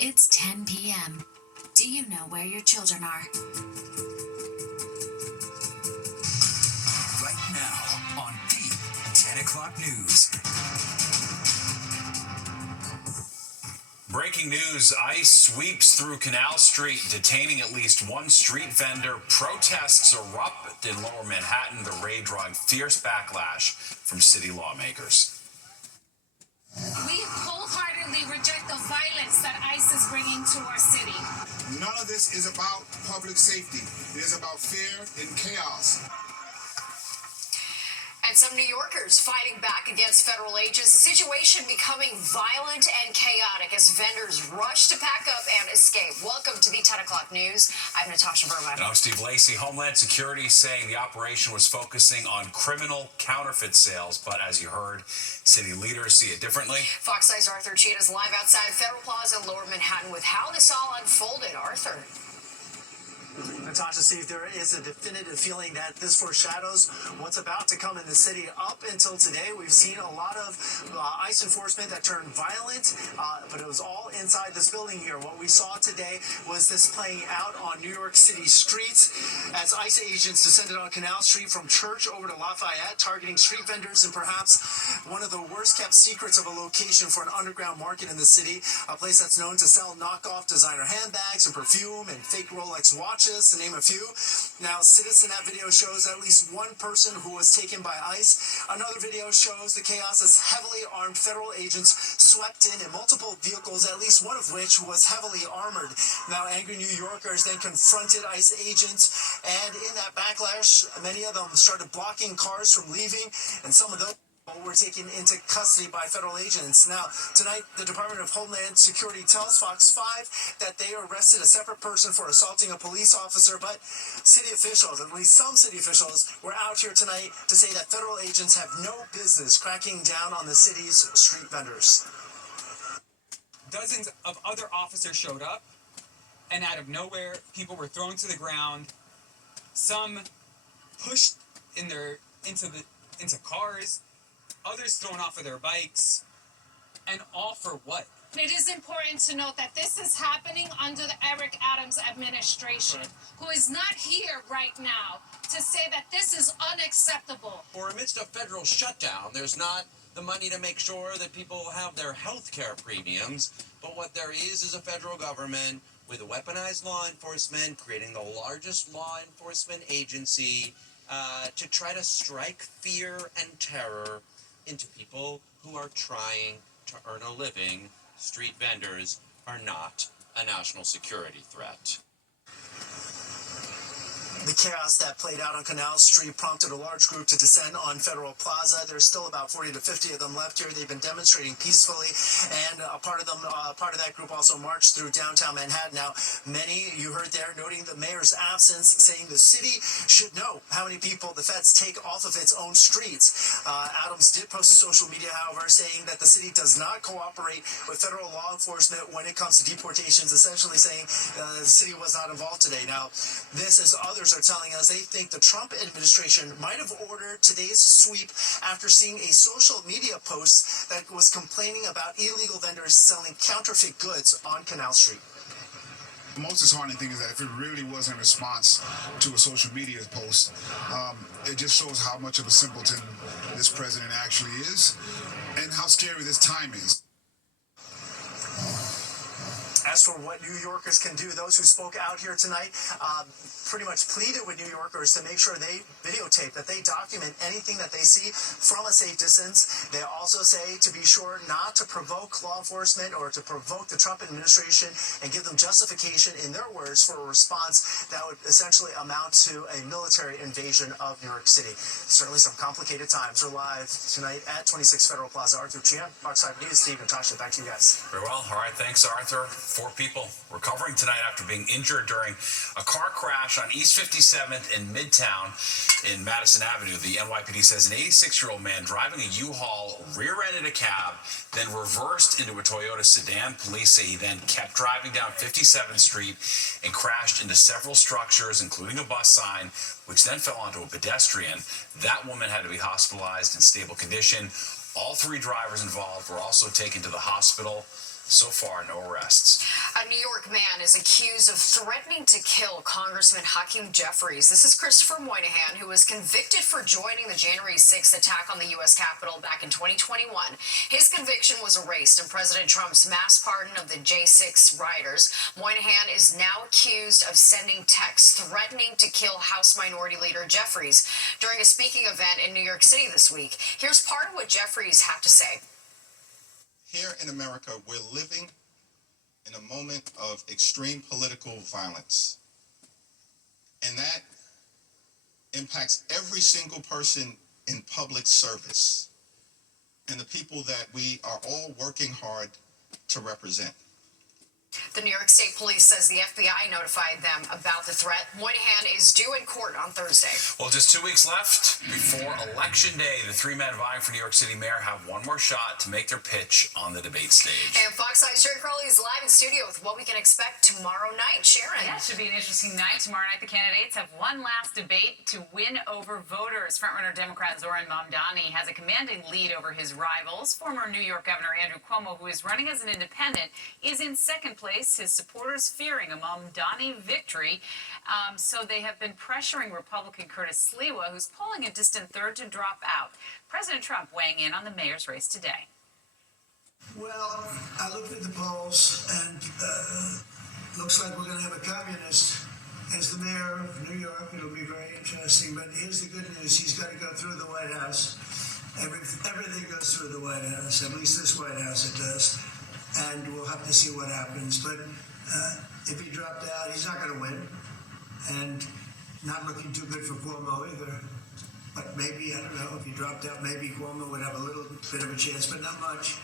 It's 10 p.m. Do you know where your children are? Right now on the 10 o'clock news. Breaking news, ICE sweeps through Canal Street, detaining at least one street vendor. Protests erupt in Lower Manhattan, the raid drawing fierce backlash from city lawmakers. We wholeheartedly reject the violence that ICE is bringing to our city. None of this is about public safety. It is about fear and chaos. And some New Yorkers fighting back against federal agents. The situation becoming violent and chaotic as vendors rush to pack up and escape. Welcome to the 10 o'clock news. I'm Natasha Berman. And I'm Steve Lacey. Homeland Security saying the operation was focusing on criminal counterfeit sales. But as you heard, city leaders see it differently. Fox 9's Arthur Cheetah is live outside Federal Plaza in Lower Manhattan with how this all unfolded. Arthur. Natasha, Steve, there is a definitive feeling that this foreshadows what's about to come in the city. Up until today, we've seen a lot of ICE enforcement that turned violent, but it was all inside this building here. What we saw today was this playing out on New York City streets as ICE agents descended on Canal Street from Church over to Lafayette, targeting street vendors and perhaps one of the worst kept secrets of a location for an underground market in the city, a place that's known to sell knockoff designer handbags and perfume and fake Rolex watches, to name a few. Now, Citizen App video shows at least one person who was taken by ICE. Another video shows the chaos as heavily armed federal agents swept in multiple vehicles, at least one of which was heavily armored. Now, angry New Yorkers then confronted ICE agents, and in that backlash, many of them started blocking cars from leaving, and some of those were taken into custody by federal agents. Now, tonight, the Department of Homeland Security tells Fox 5 that they arrested a separate person for assaulting a police officer, but city officials, at least some city officials, were out here tonight to say that federal agents have no business cracking down on the city's street vendors. Dozens of other officers showed up, and out of nowhere, people were thrown to the ground. Some pushed into cars. Others thrown off of their bikes, and all for what? It is important to note that this is happening under the Eric Adams administration, who is not here right now to say that this is unacceptable. Or amidst a federal shutdown, there's not the money to make sure that people have their health care premiums, but what there is a federal government with a weaponized law enforcement, creating the largest law enforcement agency to try to strike fear and terror into people who are trying to earn a living. Street vendors are not a national security threat. The chaos that played out on Canal Street prompted a large group to descend on Federal Plaza. There's still about 40 to 50 of them left here. They've been demonstrating peacefully, and part of that group also marched through downtown Manhattan. Now, many, you heard there, noting the mayor's absence, saying the city should know how many people the feds take off of its own streets. Adams did post to social media, however, saying that the city does not cooperate with federal law enforcement when it comes to deportations, essentially saying the city was not involved today. Now, this, as others are telling us, they think the Trump administration might have ordered today's sweep after seeing a social media post that was complaining about illegal vendors selling counterfeit goods on Canal Street. The most disheartening thing is that if it really was in response to a social media post, it just shows how much of a simpleton this president actually is and how scary this time is. As for what New Yorkers can do, those who spoke out here tonight pretty much pleaded with New Yorkers to make sure they videotape, that they document anything that they see from a safe distance. They also say to be sure not to provoke law enforcement or to provoke the Trump administration and give them justification, in their words, for a response that would essentially amount to a military invasion of New York City. Certainly some complicated times. We're live tonight at 26 Federal Plaza. Arthur Cheetah, Fox 5 News. Steve and Tasha, back to you guys. Very well. All right. Thanks, Arthur. 4 people recovering tonight after being injured during a car crash on East 57th in Midtown in Madison Avenue. The NYPD says an 86-year-old man driving a U-Haul rear-ended a cab, then reversed into a Toyota sedan. Police say he then kept driving down 57th Street and crashed into several structures, including a bus sign, which then fell onto a pedestrian. That woman had to be hospitalized in stable condition. All 3 drivers involved were also taken to the hospital. So far, no arrests. A New York man is accused of threatening to kill Congressman Hakeem Jeffries. This is Christopher Moynihan, who was convicted for joining the January 6th attack on the U.S. Capitol back in 2021. His conviction was erased in President Trump's mass pardon of the J6 rioters. Moynihan is now accused of sending texts threatening to kill House Minority Leader Jeffries during a speaking event in New York City this week. Here's part of what Jeffries had to say. Here in America, we're living in a moment of extreme political violence. And that impacts every single person in public service and the people that we are all working hard to represent. The New York State Police says the FBI notified them about the threat. Moynihan is due in court on Thursday. Well, just 2 weeks left before Election Day. The three men vying for New York City mayor have one more shot to make their pitch on the debate stage. And Fox 9's Sharon Crowley is live in studio with what we can expect tomorrow night. Sharon. Yeah, it should be an interesting night. Tomorrow night, the candidates have one last debate to win over voters. Frontrunner Democrat Zoran Mamdani has a commanding lead over his rivals. Former New York Governor Andrew Cuomo, who is running as an independent, is in second place. His supporters fearing a Mamdani victory. So they have been pressuring Republican Curtis Sliwa, who's polling a distant third, to drop out. President Trump weighing in on the mayor's race today. Well, I looked at the polls, and looks like we're going to have a communist as the mayor of New York. It'll be very interesting. But here's the good news. He's got to go through the White House. Everything goes through the White House, at least this White House it does. And we'll have to see what happens. But if he dropped out, he's not going to win. And not looking too good for Cuomo either. But maybe, I don't know, if he dropped out, maybe Cuomo would have a little bit of a chance, but not much.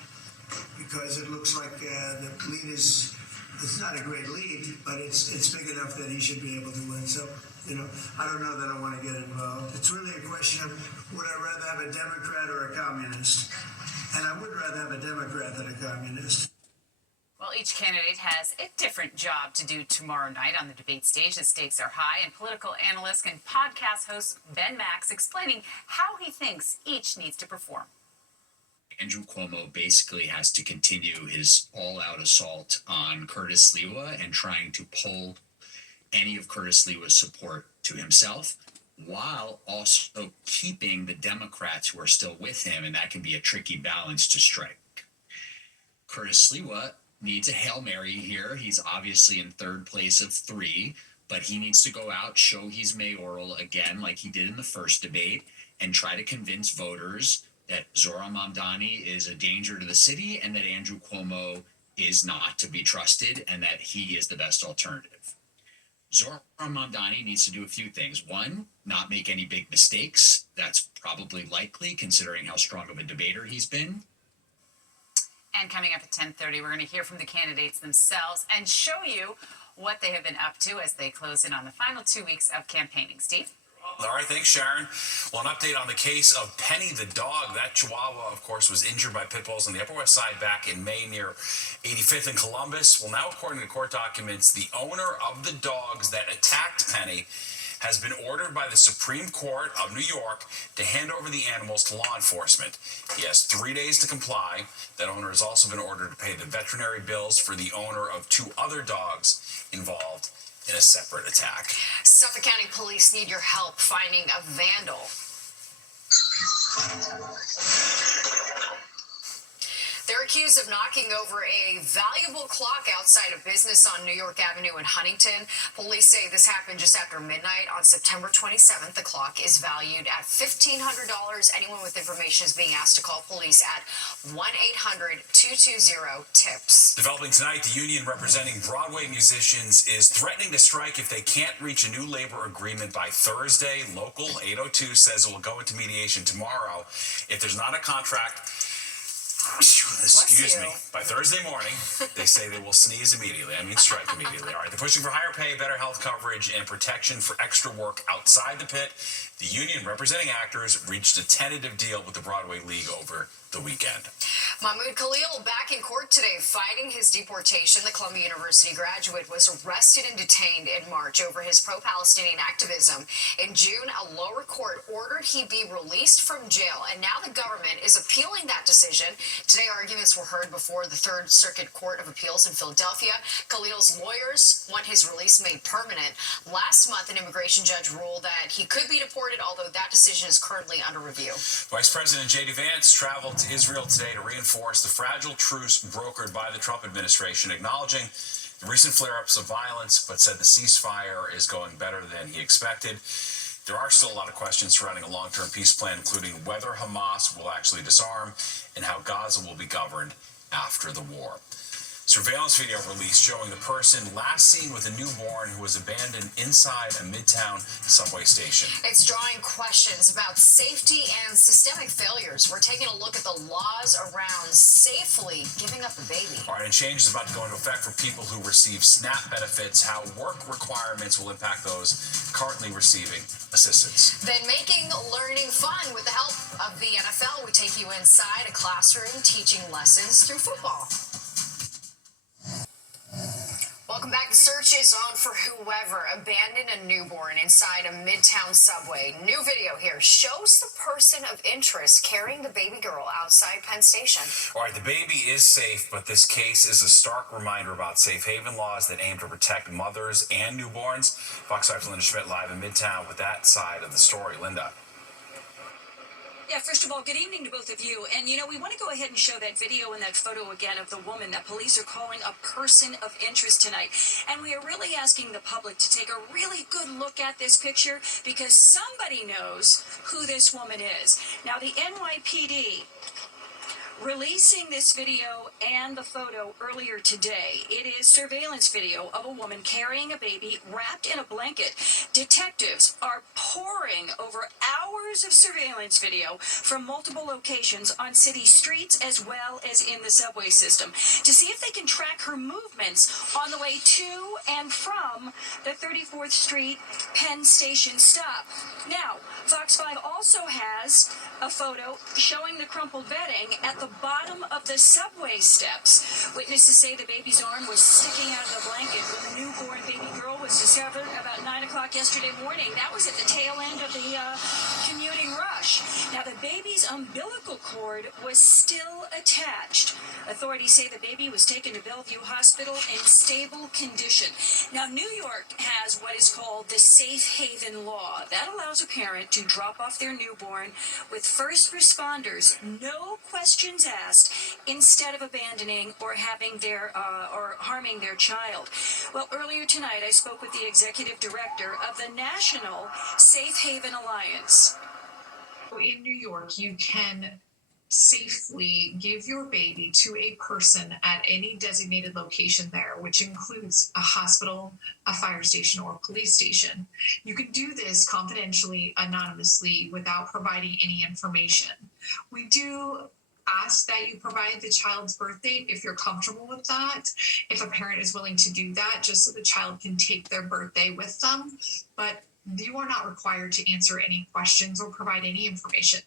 Because it looks like the lead is, it's not a great lead, but it's big enough that he should be able to win. So, I don't know that I want to get involved. It's really a question of, would I rather have a Democrat or a communist? And I would rather have a Democrat than a communist. Well, each candidate has a different job to do tomorrow night on the debate stage. The stakes are high, and political analyst and podcast host Ben Max explaining how he thinks each needs to perform. Andrew Cuomo basically has to continue his all-out assault on Curtis Sliwa and trying to pull any of Curtis Sliwa's support to himself, while also keeping the Democrats who are still with him, and that can be a tricky balance to strike. Curtis Sliwa needs a Hail Mary here. He's obviously in third place of three, but he needs to go out, show he's mayoral again, like he did in the first debate, and try to convince voters that Zoran Mamdani is a danger to the city and that Andrew Cuomo is not to be trusted and that he is the best alternative. Zoran Mamdani needs to do a few things. One, not make any big mistakes. That's probably likely considering how strong of a debater he's been. And coming up at 10:30, we're going to hear from the candidates themselves and show you what they have been up to as they close in on the final 2 weeks of campaigning. Steve? All right, thanks, Sharon. Well, an update on the case of Penny the dog. That Chihuahua, of course, was injured by pit bulls on the Upper West Side back in May near 85th and Columbus. Well, now, according to court documents, the owner of the dogs that attacked Penny has been ordered by the Supreme Court of New York to hand over the animals to law enforcement. He has 3 days to comply. That owner has also been ordered to pay the veterinary bills for the owner of two other dogs involved in a separate attack. Suffolk County Police need your help finding a vandal. They're accused of knocking over a valuable clock outside a business on New York Avenue in Huntington. Police say this happened just after midnight on September 27th. The clock is valued at $1,500. Anyone with information is being asked to call police at 1-800-220-TIPS. Developing tonight, the union representing Broadway musicians is threatening to strike if they can't reach a new labor agreement by Thursday. Local 802 says it will go into mediation tomorrow. If there's not a contract, excuse me, by Thursday morning, they say they will sneeze immediately. I mean, strike immediately. All right, they're pushing for higher pay, better health coverage, and protection for extra work outside the pit. The union representing actors reached a tentative deal with the Broadway League over the weekend. Mahmoud Khalil back in court today fighting his deportation. The Columbia University graduate was arrested and detained in March over his pro-Palestinian activism. In June, a lower court ordered he be released from jail, and now the government is appealing that decision. Today, arguments were heard before the Third Circuit Court of Appeals in Philadelphia. Khalil's lawyers want his release made permanent. Last month, an immigration judge ruled that he could be deported, although that decision is currently under review. Vice President J.D. Vance traveled to Israel today to reinforce the fragile truce brokered by the Trump administration, acknowledging the recent flare-ups of violence, but said the ceasefire is going better than he expected. There are still a lot of questions surrounding a long-term peace plan, including whether Hamas will actually disarm and how Gaza will be governed after the war. Surveillance video released showing the person last seen with a newborn who was abandoned inside a Midtown subway station. It's drawing questions about safety and systemic failures. We're taking a look at the laws around safely giving up a baby. All right, and change is about to go into effect for people who receive SNAP benefits, how work requirements will impact those currently receiving assistance. Then making learning fun with the help of the NFL. We take you inside a classroom teaching lessons through football. Welcome back. The search is on for whoever abandoned a newborn inside a Midtown subway. New video here shows the person of interest carrying the baby girl outside Penn Station. All right, the baby is safe, but this case is a stark reminder about safe haven laws that aim to protect mothers and newborns. Fox 5's Linda Schmidt live in Midtown with that side of the story. Linda. Yeah, first of all, good evening to both of you. And, you know, we want to go ahead and show that video and that photo again of the woman that police are calling a person of interest tonight. And we are really asking the public to take a really good look at this picture because somebody knows who this woman is. Now, the NYPD releasing this video and the photo earlier today. It is surveillance video of a woman carrying a baby wrapped in a blanket. Detectives are poring over hours of surveillance video from multiple locations on city streets as well as in the subway system to see if they can track her movements on the way to and from the 34th Street Penn Station stop. Now, Fox 5 also has a photo showing the crumpled bedding at the bottom of the subway steps. Witnesses say the baby's arm was sticking out of the blanket when the newborn baby girl was discovered about 9 o'clock yesterday morning. That was at the tail end of the commuting rush. Now, the baby's umbilical cord was still attached. Authorities say the baby was taken to Bellevue Hospital in stable condition. Now, New York has what is called the Safe Haven Law. That allows a parent to drop off their newborn with first responders, no questions asked, instead of abandoning or having their or harming their child. Well, earlier tonight I spoke with the executive director of the National Safe Haven Alliance. In New York, you can safely give your baby to a person at any designated location there, which includes a hospital, a fire station, or a police station. You can do this confidentially, anonymously, without providing any information. We do ask that you provide the child's birth date if you're comfortable with that, if a parent is willing to do that, just so the child can take their birthday with them. But you are not required to answer any questions or provide any information.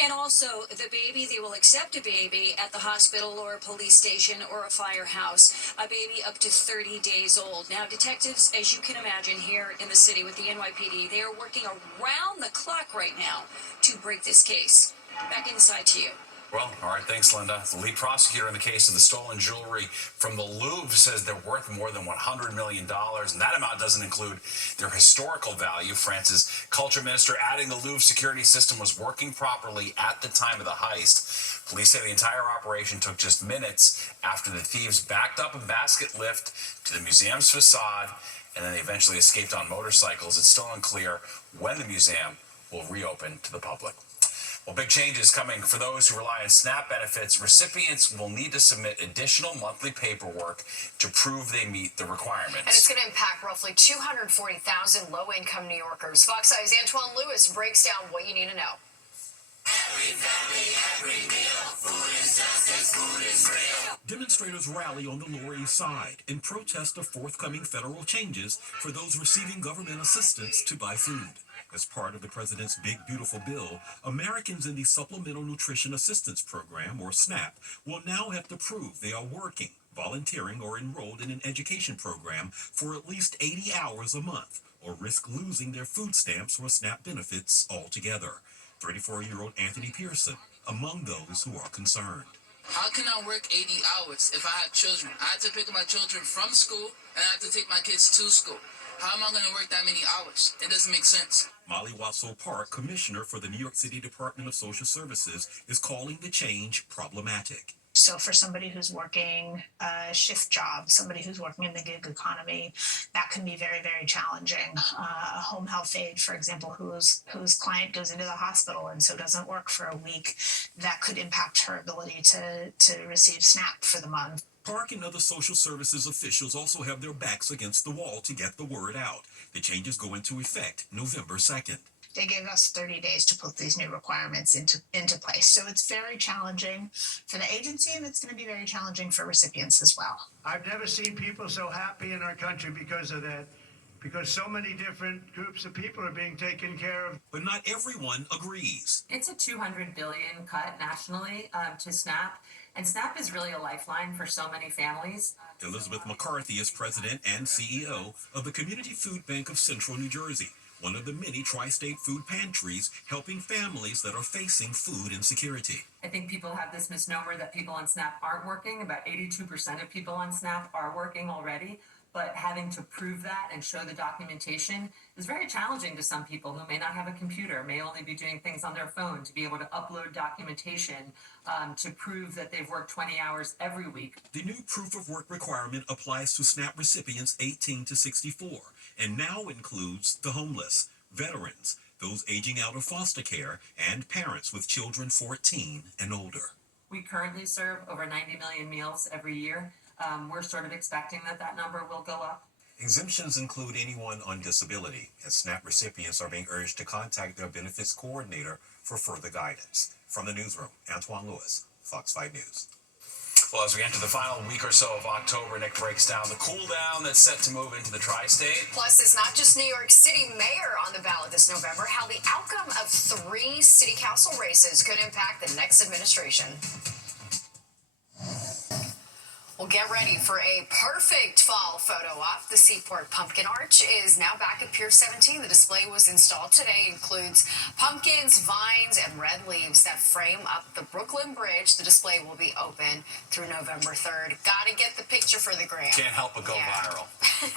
And also, the baby, they will accept a baby at the hospital or a police station or a firehouse, a baby up to 30 days old. Now, detectives, as you can imagine, here in the city with the NYPD, they are working around the clock right now to break this case. Back inside to you. Well, all right, thanks, Linda. The lead prosecutor in the case of the stolen jewelry from the Louvre says they're worth more than $100 million, and that amount doesn't include their historical value. France's culture minister adding the Louvre security system was working properly at the time of the heist. Police say the entire operation took just minutes after the thieves backed up a basket lift to the museum's facade, and then they eventually escaped on motorcycles. It's still unclear when the museum will reopen to the public. Well, big changes coming for those who rely on SNAP benefits. Recipients will need to submit additional monthly paperwork to prove they meet the requirements. And it's going to impact roughly 240,000 low-income New Yorkers. Fox 5's Antoine Lewis breaks down what you need to know. Every family, every meal, food is justice, food is real. Demonstrators rally on the Lower East Side in protest of forthcoming federal changes for those receiving government assistance to buy food. As part of the president's Big Beautiful Bill, Americans in the Supplemental Nutrition Assistance Program, or SNAP, will now have to prove they are working, volunteering, or enrolled in an education program for at least 80 hours a month, or risk losing their food stamps or SNAP benefits altogether. 34-year-old Anthony Pearson, among those who are concerned. How can I work 80 hours if I have children? I have to pick up my children from school, and I have to take my kids to school. How am I going to work that many hours? It doesn't make sense. Molly Wassell Park, commissioner for the New York City Department of Social Services, is calling the change problematic. So for somebody who's working a shift job, somebody who's working in the gig economy, that can be very, very challenging. A home health aide, for example, whose client goes into the hospital and so doesn't work for a week, that could impact her ability to receive SNAP for the month. Park and other social services officials also have their backs against the wall to get the word out. The changes go into effect November 2nd. They gave us 30 days to put these new requirements into place. So it's very challenging for the agency, and it's going to be very challenging for recipients as well. I've never seen people so happy in our country because of that, because so many different groups of people are being taken care of. But not everyone agrees. It's a $200 billion cut nationally to SNAP, and SNAP is really a lifeline for so many families. Elizabeth McCarthy is president and CEO of the Community Food Bank of Central New Jersey, one of the many tri-state food pantries helping families that are facing food insecurity. I think people have this misnomer that people on SNAP aren't working. About 82% of people on SNAP are working already, but having to prove that and show the documentation is very challenging to some people who may not have a computer, may only be doing things on their phone, to be able to upload documentation to prove that they've worked 20 hours every week. The new proof of work requirement applies to SNAP recipients 18 to 64 and now includes the homeless, veterans, those aging out of foster care, and parents with children 14 and older. We currently serve over 90 million meals every year. We're sort of expecting that number will go up. Exemptions include anyone on disability, and SNAP recipients are being urged to contact their benefits coordinator for further guidance. From the newsroom, Antoine Lewis, Fox 5 News. Well, as we enter the final week or so of October, Nick breaks down the cool down that's set to move into the tri-state. Plus, it's not just New York City mayor on the ballot this November, how the outcome of 3 city council races could impact the next administration. Well, get ready for a perfect fall photo op. The Seaport Pumpkin Arch is now back at Pier 17. The display was installed today. It includes pumpkins, vines, and red leaves that frame up the Brooklyn Bridge. The display will be open through November 3rd. Gotta get the picture for the gram. Can't help but go viral.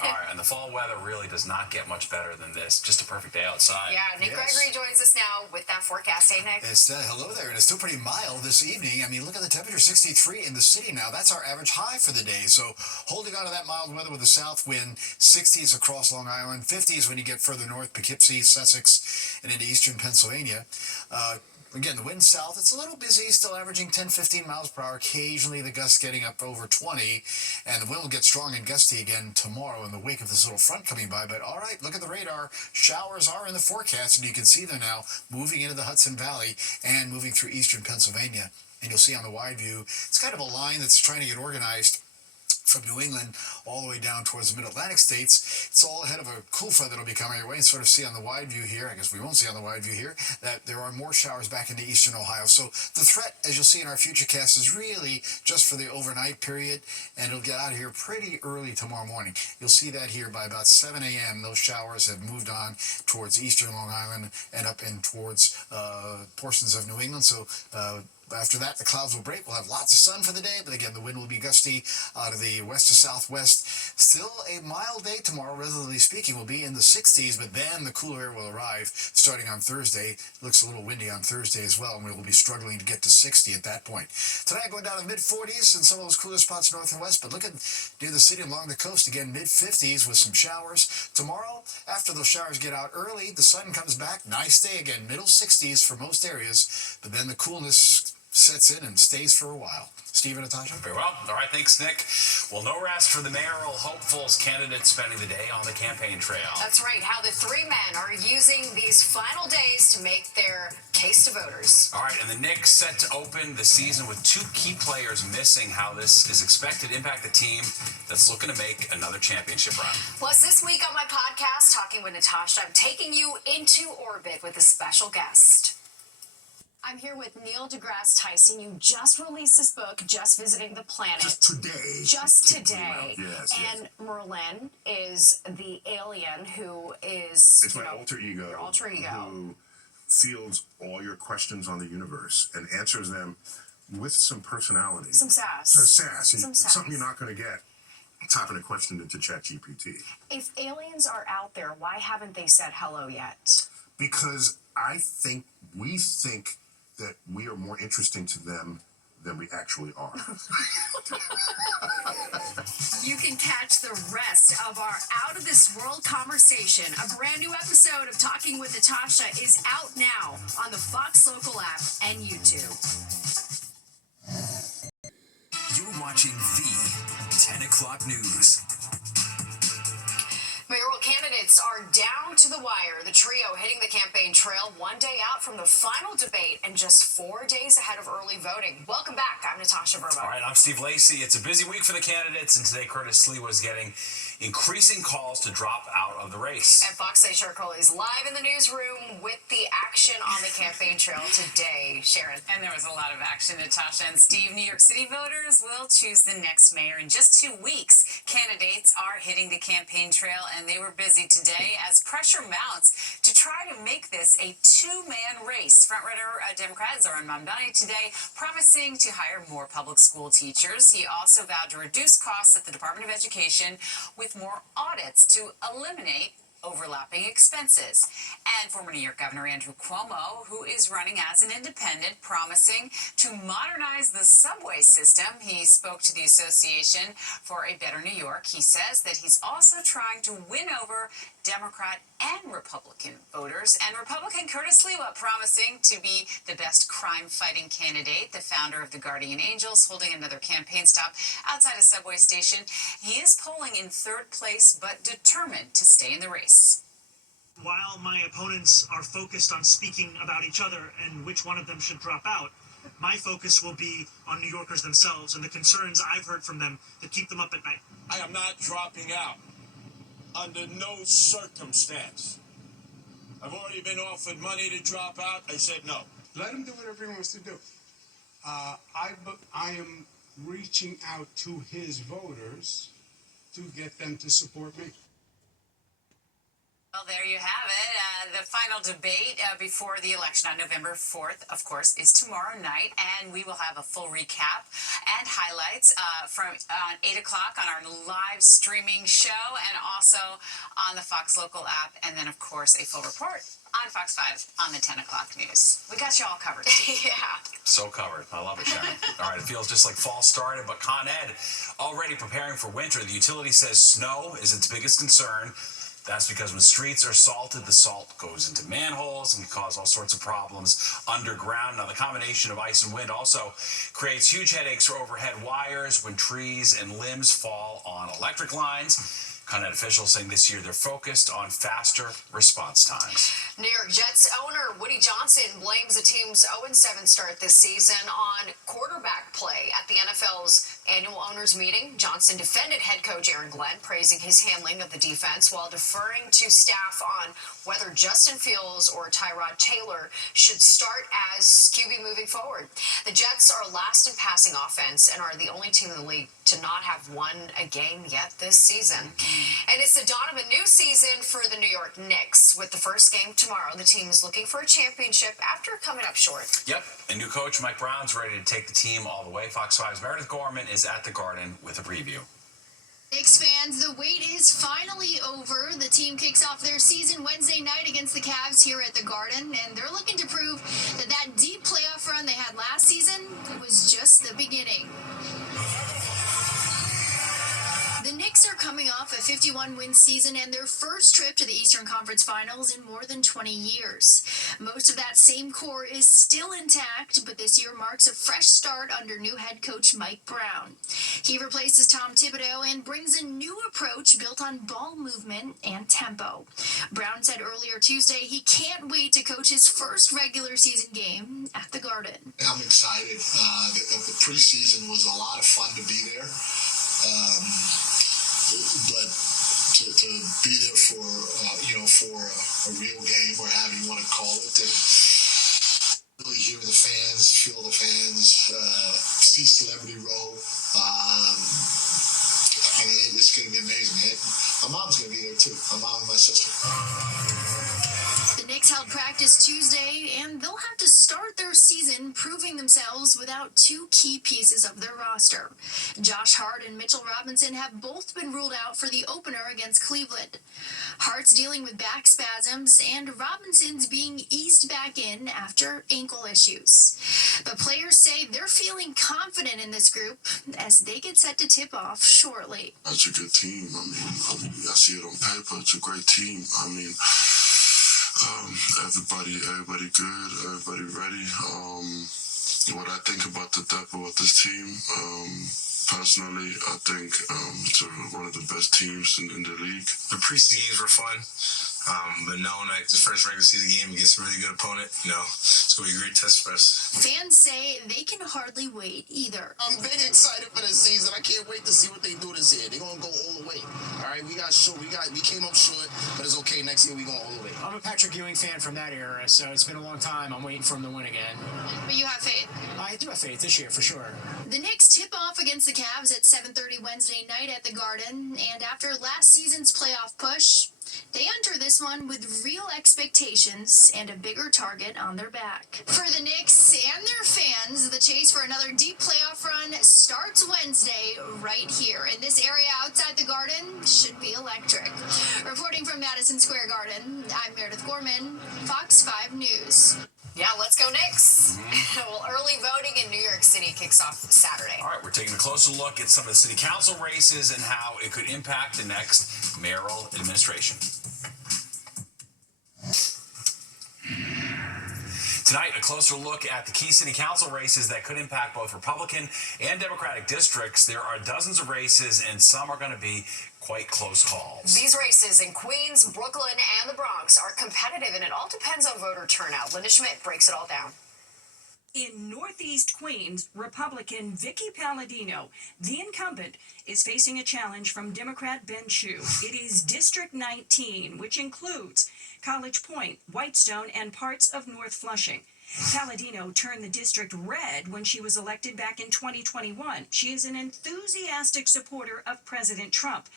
All right, and the fall weather really does not get much better than this. Just a perfect day outside. Yeah, Nick Gregory joins us now with that forecast. Hey, Nick. It's hello there, and it's still pretty mild this evening. I mean, look at the temperature, 63 in the city now. That's our average high for the day. So holding on to that mild weather with a south wind, 60s across Long Island, 50s when you get further north, Poughkeepsie, Sussex, and into eastern Pennsylvania. Again, the wind south, it's a little busy, still averaging 10, 15 miles per hour. Occasionally the gusts getting up over 20, and the wind will get strong and gusty again tomorrow in the wake of this little front coming by. But all right, look at the radar. Showers are in the forecast, and you can see them now moving into the Hudson Valley and moving through eastern Pennsylvania. And you'll see on the wide view, it's kind of a line that's trying to get organized from New England all the way down towards the mid-Atlantic states. It's all ahead of a cool front that'll be coming your way, and sort of see on the wide view here, I guess we won't see on the wide view here, that there are more showers back into eastern Ohio. So the threat, as you'll see in our futurecast, is really just for the overnight period, and it'll get out of here pretty early tomorrow morning. You'll see that here by about 7 a.m. Those showers have moved on towards eastern Long Island and up in towards portions of New England. So after that, the clouds will break. We'll have lots of sun for the day, but again, the wind will be gusty out of the west to southwest. Still a mild day tomorrow, relatively speaking. We'll be in the 60s, but then the cooler air will arrive starting on Thursday. Looks a little windy on Thursday as well, and we will be struggling to get to 60 at that point. Tonight, going down to the mid-40s in some of those cooler spots north and west, but look at near the city along the coast, again, mid-50s with some showers. Tomorrow, after those showers get out early, the sun comes back. Nice day again, middle 60s for most areas, but then the coolness sets in and stays for a while. Steve and Natasha? Very well. All right, thanks, Nick. Well, no rest for the mayoral hopefuls, candidates spending the day on the campaign trail. That's right, how the three men are using these final days to make their case to voters. All right, and the Knicks set to open the season with two key players missing. How this is expected to impact the team that's looking to make another championship run. Plus, this week on my podcast, Talking with Natasha, I'm taking you into orbit with a special guest. I'm here with Neil deGrasse Tyson. You just released this book, Just Visiting the Planet. Just today. Yes, and Merlin is the alien who is... It's my alter ego. Your alter ego. Who fields all your questions on the universe and answers them with some personality. Some sass. Some sass. Something you're not going to get typing a question into ChatGPT. If aliens are out there, why haven't they said hello yet? Because we think that we are more interesting to them than we actually are. You can catch the rest of our Out of This World conversation. A brand new episode of Talking with Natasha is out now on the Fox Local app and YouTube. You're watching the 10 o'clock news. Mayoral candidates are down to the wire. The trio hitting the campaign trail one day out from the final debate and just 4 days ahead of early voting. Welcome back. I'm Natasha Verbo. All right, I'm Steve Lacey. It's a busy week for the candidates, and today Curtis Sliwa is getting increasing calls to drop out of the race. And Fox 8 Sharon Coley is live in the newsroom with the action on the campaign trail today. Sharon. And there was a lot of action, Natasha and Steve. New York City voters will choose the next mayor in just 2 weeks. Candidates are hitting the campaign trail, and they were busy today as pressure mounts to try to make this a two-man race. Frontrunner Democrat Zoran Mamdani today promising to hire more public school teachers. He also vowed to reduce costs at the Department of Education with more audits to eliminate overlapping expenses. And former New York Governor Andrew Cuomo, who is running as an independent, promising to modernize the subway system. He spoke to the Association for a Better New York. He says that he's also trying to win over Democrat and Republican voters. And Republican Curtis Sliwa promising to be the best crime-fighting candidate, the founder of the Guardian Angels, holding another campaign stop outside a subway station. He is polling in third place, but determined to stay in the race. While my opponents are focused on speaking about each other and which one of them should drop out, my focus will be on New Yorkers themselves and the concerns I've heard from them that keep them up at night. I am not dropping out. Under no circumstance. I've already been offered money to drop out. I said no. Let him do whatever he wants to do. I am reaching out to his voters to get them to support me. Well, there you have it. The final debate before the election on November 4th, of course, is tomorrow night, and we will have a full recap and highlights from 8 o'clock on our live streaming show and also on the Fox Local app, and then, of course, a full report on Fox 5 on the 10 o'clock news. We got you all covered. Yeah. So covered. I love it, Sharon. All right, it feels just like fall started, but Con Ed already preparing for winter. The utility says snow is its biggest concern. That's because when streets are salted, the salt goes into manholes and can cause all sorts of problems underground. Now, the combination of ice and wind also creates huge headaches for overhead wires when trees and limbs fall on electric lines. Con Ed officials saying this year they're focused on faster response times. New York Jets owner Woody Johnson blames the team's 0-7 start this season on quarterback play. At the NFL's annual owners meeting, Johnson defended head coach Aaron Glenn, praising his handling of the defense while deferring to staff on whether Justin Fields or Tyrod Taylor should start as QB moving forward. The Jets are last in passing offense and are the only team in the league to not have won a game yet this season. And it's the dawn of a new season for the New York Knicks. With the first game tomorrow, the team is looking for a championship after coming up short. Yep, and new coach Mike Brown's ready to take the team all the way. Fox 5's Meredith Gorman is at the Garden with a preview. Knicks fans, the wait is finally over. The team kicks off their season Wednesday night against the Cavs here at the Garden, and they're looking to prove that that deep playoff run they had last season was just the beginning. The Knicks Knicks are coming off a 51-win season and their first trip to the Eastern Conference Finals in more than 20 years. Most of that same core is still intact, but this year marks a fresh start under new head coach Mike Brown. He replaces Tom Thibodeau and brings a new approach built on ball movement and tempo. Brown said earlier Tuesday he can't wait to coach his first regular season game at the Garden. I'm excited. The preseason was a lot of fun to be there. But to be there for a real game, or however you want to call it, and really hear the fans, feel the fans, see Celebrity Row. I mean, it's going to be amazing. My mom's going to be there too. My mom and my sister. The Knicks held practice Tuesday, and they'll have to start their season proving themselves without two key pieces of their roster. Josh Hart and Mitchell Robinson have both been ruled out for the opener against Cleveland. Hart's dealing with back spasms, and Robinson's being eased back in after ankle issues. But players say they're feeling confident in this group as they get set to tip off shortly. That's a good team. I mean, I see it on paper. It's a great team. I mean, everybody good, everybody ready. What I think about the depth of this team, personally, I think it's one of the best teams in the league. The preseason games were fun, but knowing like the first regular season game against a really good opponent, it's going to be a great test for us. Fans say they can hardly wait either. I'm big excited for this season. I can't wait to see what they do this year. They're going to go all the way. All right, we came up short, but it's okay. Next year we going all the way. I'm a Patrick Ewing fan from that era, so it's been a long time. I'm waiting for him to win again. But you have faith. I do have faith this year, for sure. The Knicks tip off against the Cavs at 7:30 Wednesday night at the Garden, and after last season's playoff push, they enter this one with real expectations and a bigger target on their back. For the Knicks and their fans, the chase for another deep playoff run starts Wednesday right here. In this area outside the Garden should be electric. Reporting from Madison Square Garden, I'm Meredith Gorman, Fox 5 News. Yeah, let's go Knicks. Well, early voting in New York City kicks off Saturday. All right, we're taking a closer look at some of the city council races and how it could impact the next mayoral administration. Tonight, a closer look at the key city council races that could impact both Republican and Democratic districts. There are dozens of races, and some are going to be quite close calls. These races in Queens, Brooklyn, and the Bronx are competitive, and it all depends on voter turnout. Linda Schmidt breaks it all down. In Northeast Queens, Republican Vicky Palladino, the incumbent, is facing a challenge from Democrat Ben Chu. It is District 19, which includes College Point, Whitestone, and parts of North Flushing. Palladino turned the district red when she was elected back in 2021. She is an enthusiastic supporter of President Trump,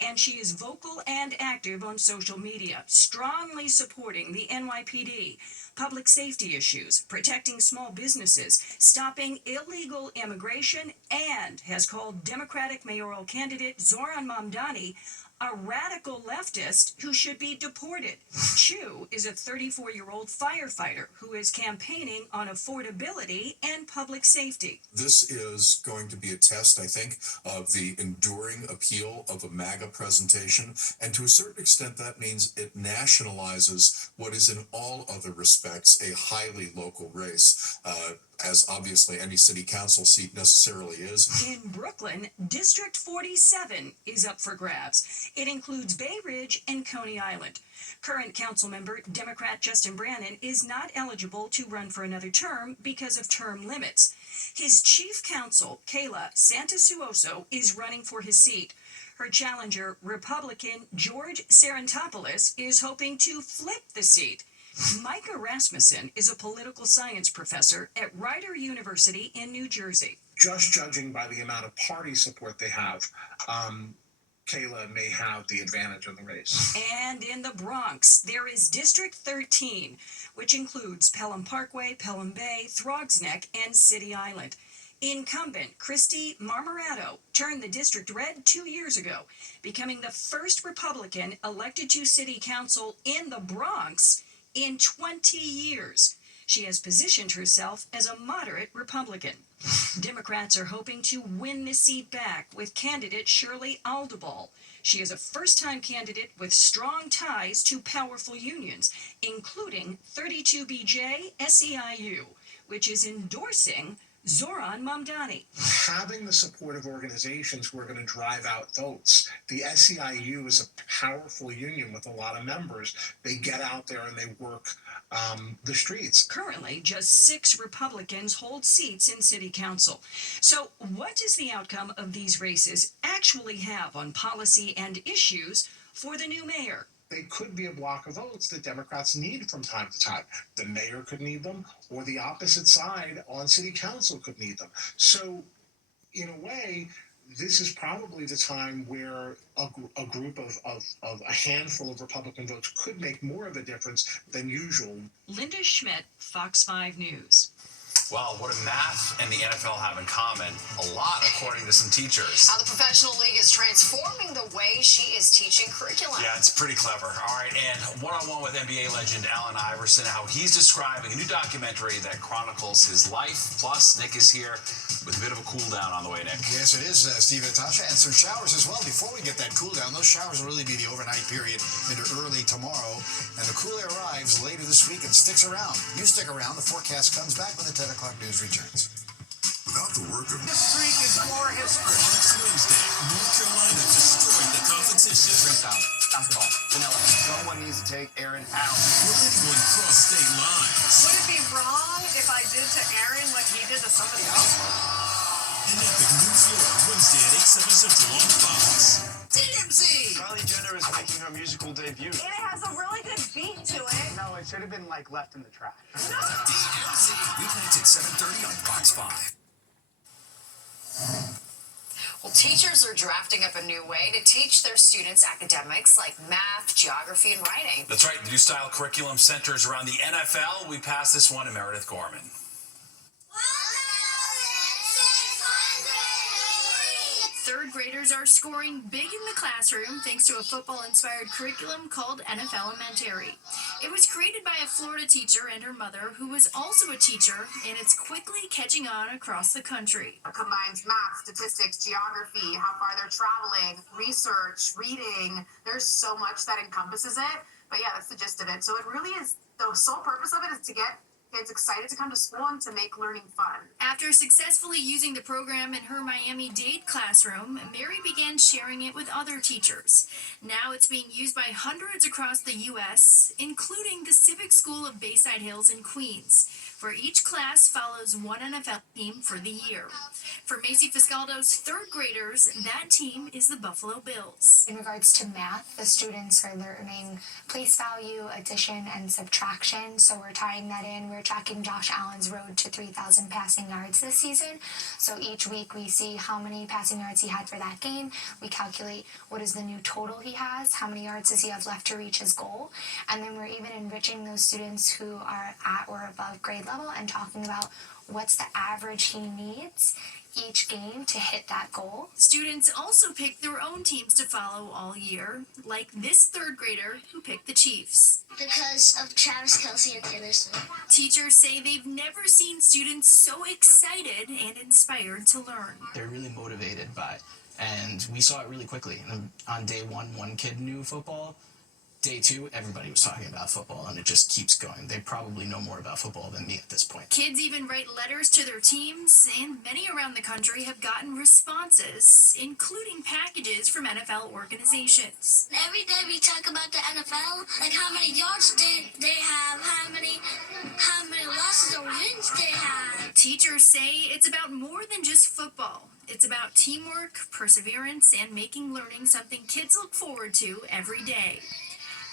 and she is vocal and active on social media, strongly supporting the NYPD, public safety issues, protecting small businesses, stopping illegal immigration, and has called Democratic mayoral candidate Zoran Mamdani a radical leftist who should be deported. Chu is a 34-year-old firefighter who is campaigning on affordability and public safety. This is going to be a test, I think, of the enduring appeal of a MAGA presentation, and to a certain extent that means it nationalizes what is in all other respects a highly local race, as obviously any city council seat necessarily is. In Brooklyn, District 47 is up for grabs. It includes Bay Ridge and Coney Island. Current council member Democrat Justin Brannan is not eligible to run for another term because of term limits. His chief counsel, Kayla Santasuoso, is running for his seat. Her challenger, Republican George Sarantopoulos, is hoping to flip the seat. Micah Rasmussen is a political science professor at Rider University in New Jersey. Just judging by the amount of party support they have, Kayla may have the advantage of the race. And in the Bronx, there is District 13, which includes Pelham Parkway, Pelham Bay, Throgs Neck, and City Island. Incumbent Christy Marmorato turned the district red 2 years ago, becoming the first Republican elected to city council in the Bronx in 20 years. She has positioned herself as a moderate Republican. Democrats are hoping to win the seat back with candidate Shirley Aldebol. She is a first-time candidate with strong ties to powerful unions, including 32BJ SEIU, which is endorsing Zoran Mamdani. Having the support of organizations who are going to drive out votes. The SEIU is a powerful union with a lot of members. They get out there and they work the streets. Currently, just 6 Republicans hold seats in city council. So what does the outcome of these races actually have on policy and issues for the new mayor? They could be a block of votes that Democrats need from time to time. The mayor could need them, or the opposite side on city council could need them. So, in a way, this is probably the time where a group of a handful of Republican votes could make more of a difference than usual. Linda Schmidt, Fox 5 News. Well, what do math and the NFL have in common? A lot, according to some teachers. How the professional league is transforming the way she is teaching curriculum. Yeah, it's pretty clever. All right, and one-on-one with NBA legend Allen Iverson, how he's describing a new documentary that chronicles his life. Plus, Nick is here with a bit of a cool down on the way, Nick. Yes, it is, Steve and Tasha, and some showers as well. Before we get that cool down, those showers will really be the overnight period into early tomorrow, and the cool air arrives later this week and sticks around. You stick around. The forecast comes back when the 10 o'clock news returns. Without the work of This streak is more history. Next Wednesday, North Carolina destroyed the competition. Basketball. Vanilla. Someone needs to take Aaron out. Will anyone cross state lines? Would it be wrong if I did to Aaron what he did to somebody else? An epic new floor Wednesday at 8, 7 Central on Fox. TMZ! Kylie Jenner is making her musical debut. And it has a really good beat to it. No, it should have been like left in the trash. TMZ. Weeknights at 7:30 on Fox 5. Well, teachers are drafting up a new way to teach their students academics like math, geography, and writing. That's right. The new style curriculum centers around the NFL. We passed this one to Meredith Gorman. Third graders are scoring big in the classroom thanks to a football-inspired curriculum called NFL Elementary. It was created by a Florida teacher and her mother, who was also a teacher, and it's quickly catching on across the country. It combines math, statistics, geography, how far they're traveling, research, reading. There's so much that encompasses it. But yeah, that's the gist of it. So it really is, the sole purpose of it is to get kids excited to come to school and to make learning fun. After successfully using the program in her Miami-Dade classroom, Mary began sharing it with other teachers. Now it's being used by hundreds across the U.S., including the Civic School of Bayside Hills in Queens, where each class follows one NFL team for the year. For Macy Fiscaldo's third graders, that team is the Buffalo Bills. In regards to math, the students are learning place value, addition, and subtraction. So we're tying that in. We're tracking Josh Allen's road to 3,000 passing yards this season. So each week we see how many passing yards he had for that game. We calculate what is the new total he has, how many yards does he have left to reach his goal. And then we're even enriching those students who are at or above grade level and talking about what's the average he needs each game to hit that goal. Students also pick their own teams to follow all year, like this third grader who picked the Chiefs. Because of Travis Kelce and Taylor Swift. Teachers say they've never seen students so excited and inspired to learn. They're really motivated by it, and we saw it really quickly. On day one kid knew football. Day 2, everybody was talking about football, and it just keeps going. They probably know more about football than me at this point. Kids even write letters to their teams, and many around the country have gotten responses, including packages from NFL organizations. Every day we talk about the NFL, like how many yards they have, how many losses or wins they have. Teachers say it's about more than just football. It's about teamwork, perseverance, and making learning something kids look forward to every day.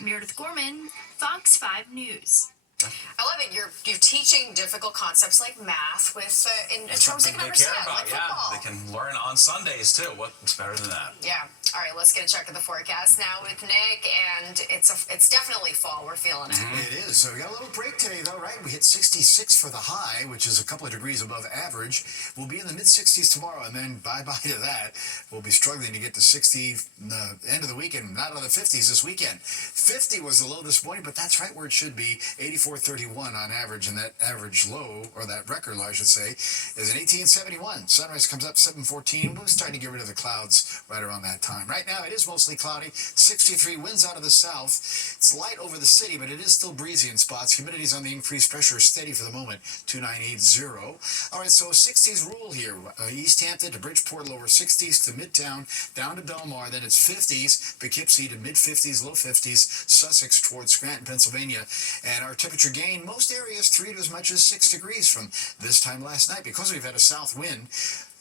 Meredith Gorman, Fox 5 News. I love it. You're teaching difficult concepts like math with in terms they can understand, like football. They can learn on Sundays too. What's better than that? Yeah. All right, let's get a check of the forecast now with Nick, and it's definitely fall. We're feeling it. It is. So we got a little break today, though, right? We hit 66 for the high, which is a couple of degrees above average. We'll be in the mid-60s tomorrow, and then bye-bye to that. We'll be struggling to get to 60 the end of the weekend, not another 50s this weekend. 50 was the low this morning, but that's right where it should be. 84 431 on average, and that average low, or that record low, I should say, is an 1871. Sunrise comes up 714. We're starting to get rid of the clouds right around that time. Right now, it is mostly cloudy. 63 winds out of the south. It's light over the city, but it is still breezy in spots. Humidity's on the increase. Pressure is steady for the moment, 2980. All right, so 60s rule here. East Hampton to Bridgeport, lower 60s to Midtown, down to Belmar. Then it's 50s, Poughkeepsie to mid-50s, low 50s, Sussex towards Scranton, Pennsylvania. And our temperature gain, most areas 3 to as much as 6 degrees from this time last night because we've had a south wind,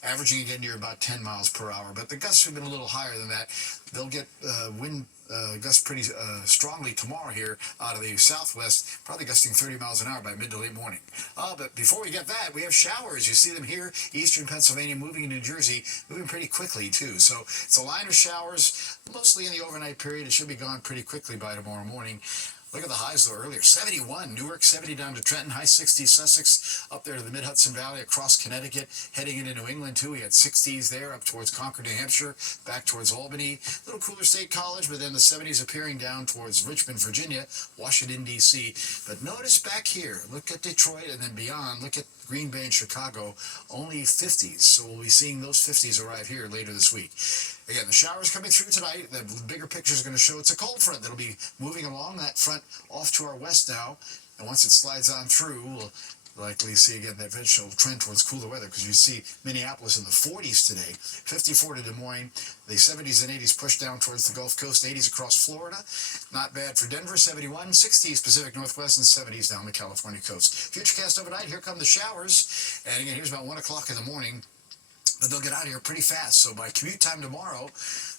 averaging again near about 10 miles per hour. But the gusts have been a little higher than that. They'll get wind gusts pretty strongly tomorrow here out of the southwest, probably gusting 30 miles an hour by mid to late morning. But before we get that, we have showers. You see them here, eastern Pennsylvania, moving into New Jersey, moving pretty quickly too. So it's a line of showers, mostly in the overnight period. It should be gone pretty quickly by tomorrow morning. Look at the highs though earlier. 71, Newark, 70 down to Trenton, high 60s, Sussex, up there to the mid-Hudson Valley, across Connecticut, heading into New England too. We had 60s there, up towards Concord, New Hampshire, back towards Albany. A little cooler State College, but then the 70s appearing down towards Richmond, Virginia, Washington, D.C. But notice back here, look at Detroit and then beyond, look at Green Bay and Chicago, only 50s. So we'll be seeing those 50s arrive here later this week. Again, the showers coming through tonight. The bigger picture is going to show it's a cold front that'll be moving along that front off to our west now. And once it slides on through, we'll likely see again that eventual trend towards cooler weather because you see Minneapolis in the 40s today, 54 to Des Moines, the 70s and 80s pushed down towards the Gulf Coast, 80s across Florida. Not bad for Denver, 71, 60s Pacific Northwest, and 70s down the California coast. Futurecast overnight, here come the showers. And again, here's about 1 o'clock in the morning. But they'll get out of here pretty fast. So by commute time tomorrow,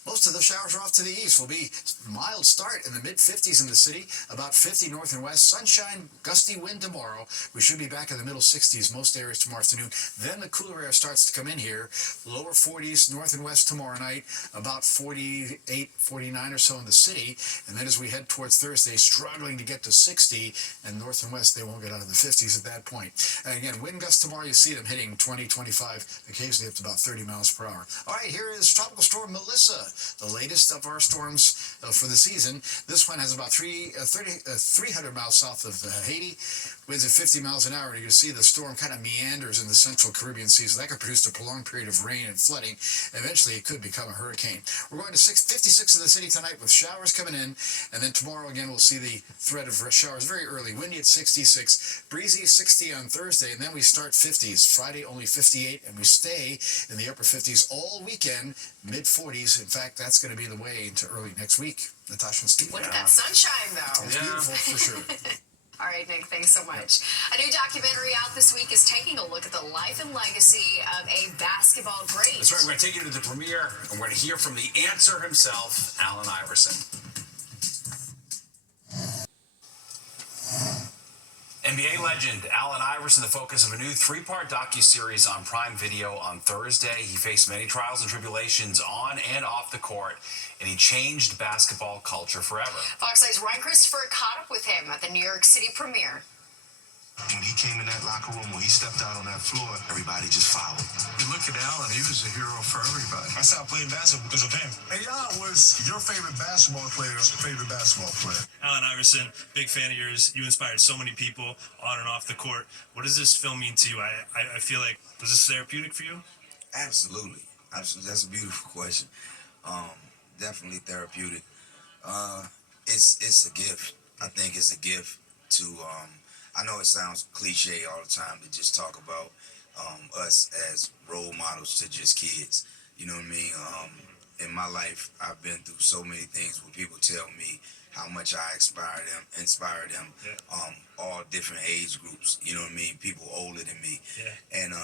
most of the showers are off to the east. Will be mild start in the mid-50s in the city, about 50 north and west. Sunshine, gusty wind tomorrow. We should be back in the middle 60s, most areas tomorrow afternoon. Then the cooler air starts to come in here. Lower 40s north and west tomorrow night, about 48, 49 or so in the city. And then as we head towards Thursday, struggling to get to 60. And north and west, they won't get out of the 50s at that point. And again, wind gusts tomorrow, you see them hitting 20, 25, occasionally up to about 30 miles per hour. All right, here is Tropical Storm Melissa, the latest of our storms for the season. This one has about 300 miles south of Haiti, winds at 50 miles an hour. And you can see the storm kind of meanders in the central Caribbean Sea, so that could produce a prolonged period of rain and flooding. Eventually, it could become a hurricane. We're going to 56 in the city tonight with showers coming in, and then tomorrow again we'll see the threat of showers very early. Windy at 66, breezy 60 on Thursday, and then we start 50s. Friday only 58, and we stay in the upper 50s all weekend, mid-40s. In fact, that's going to be the way into early next week. Natasha and Steve. Look at that sunshine, though. It's beautiful for sure. All right, Nick, thanks so much. A new documentary out this week is taking a look at the life and legacy of a basketball great. That's right. We're going to take you to the premiere, and we're going to hear from the answer himself, Allen Iverson. NBA legend Allen Iverson, the focus of a new 3-part docuseries on Prime Video on Thursday. He faced many trials and tribulations on and off the court, and he changed basketball culture forever. Fox 8's Ryan Christopher caught up with him at the New York City premiere. When he came in that locker room, when he stepped out on that floor, everybody just followed. You look at Allen, he was a hero for everybody. I stopped playing basketball because of him. Hey, Allen was your favorite basketball player's favorite basketball player. Allen Iverson, big fan of yours. You inspired so many people on and off the court. What does this film mean to you? I feel like, was this therapeutic for you? Absolutely. Absolutely. That's a beautiful question. Definitely therapeutic. It's a gift. I think it's a gift to... I know it sounds cliche all the time to just talk about us as role models to just kids. You know what I mean? In my life, I've been through so many things where people tell me how much I inspire them, all different age groups. You know what I mean? People older than me. Yeah. And,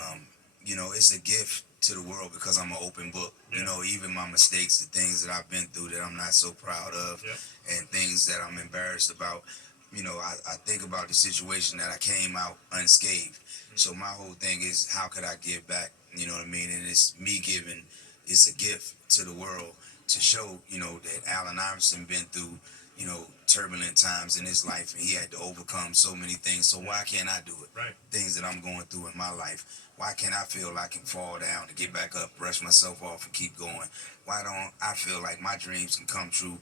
you know, it's a gift to the world because I'm an open book. Yeah. You know, even my mistakes, the things that I've been through that I'm not so proud of, and things that I'm embarrassed about. You know, I think about the situation that I came out unscathed. So my whole thing is, how could I give back? You know what I mean? And it's me giving, it's a gift to the world to show, you know, that Allen Iverson been through, you know, turbulent times in his life, and he had to overcome so many things. So why can't I do it? Right. Things that I'm going through in my life. Why can't I feel I can fall down and get back up, brush myself off and keep going? Why don't I feel like my dreams can come true?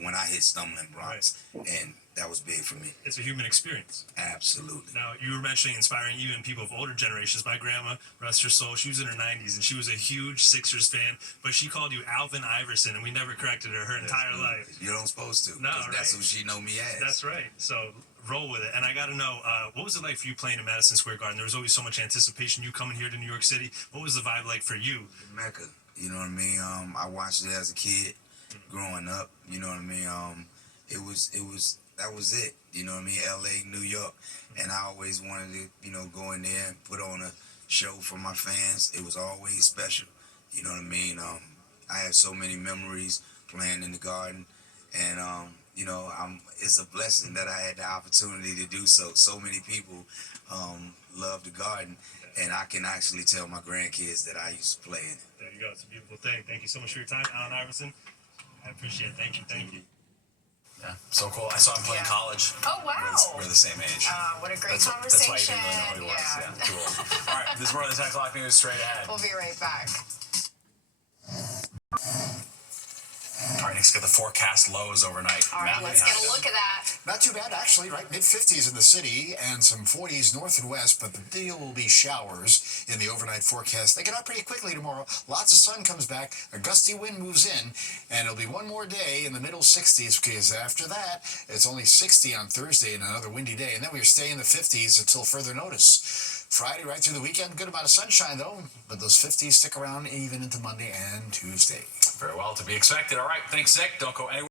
when I hit stumbling blocks, and that was big for me. It's a human experience. Absolutely. Now, you were mentioning inspiring even people of older generations. My grandma, rest her soul, she was in her 90s, and she was a huge Sixers fan, but she called you Alvin Iverson, and we never corrected her entire life. You don't supposed to. No, 'cause right? That's who she know me as. That's right. So roll with it. And I got to know, what was it like for you playing in Madison Square Garden? There was always so much anticipation. You coming here to New York City. What was the vibe like for you? Mecca. You know what I mean? I watched it as a kid, growing up. You know what I mean? That was it. You know what I mean? L.A., New York, and I always wanted to, go in there and put on a show for my fans. It was always special. You know what I mean? I have so many memories playing in the Garden, and it's a blessing that I had the opportunity to do so. So many people love the Garden, and I can actually tell my grandkids that I used to play in it. There you go. It's a beautiful thing. Thank you so much for your time, Allen Iverson. I appreciate it. Thank you. Yeah, so cool. I saw him play in college. Oh, wow. We're the same age. What a great That's conversation. why you didn't really know who he was. Yeah, cool. All right, this is more of the 10 o'clock news straight ahead. We'll be right back. All right, next get the forecast lows overnight. All right, let's get a look at that. Not too bad, actually, right? Mid-50s in the city and some 40s north and west, but the deal will be showers in the overnight forecast. They get up pretty quickly tomorrow. Lots of sun comes back. A gusty wind moves in, and it'll be one more day in the middle 60s, because after that, it's only 60 on Thursday and another windy day, and then we'll stay in the 50s until further notice. Friday, right through the weekend, good amount of sunshine, though, but those 50s stick around even into Monday and Tuesday. Very well, to be expected. All right, thanks, Nick. Don't go anywhere.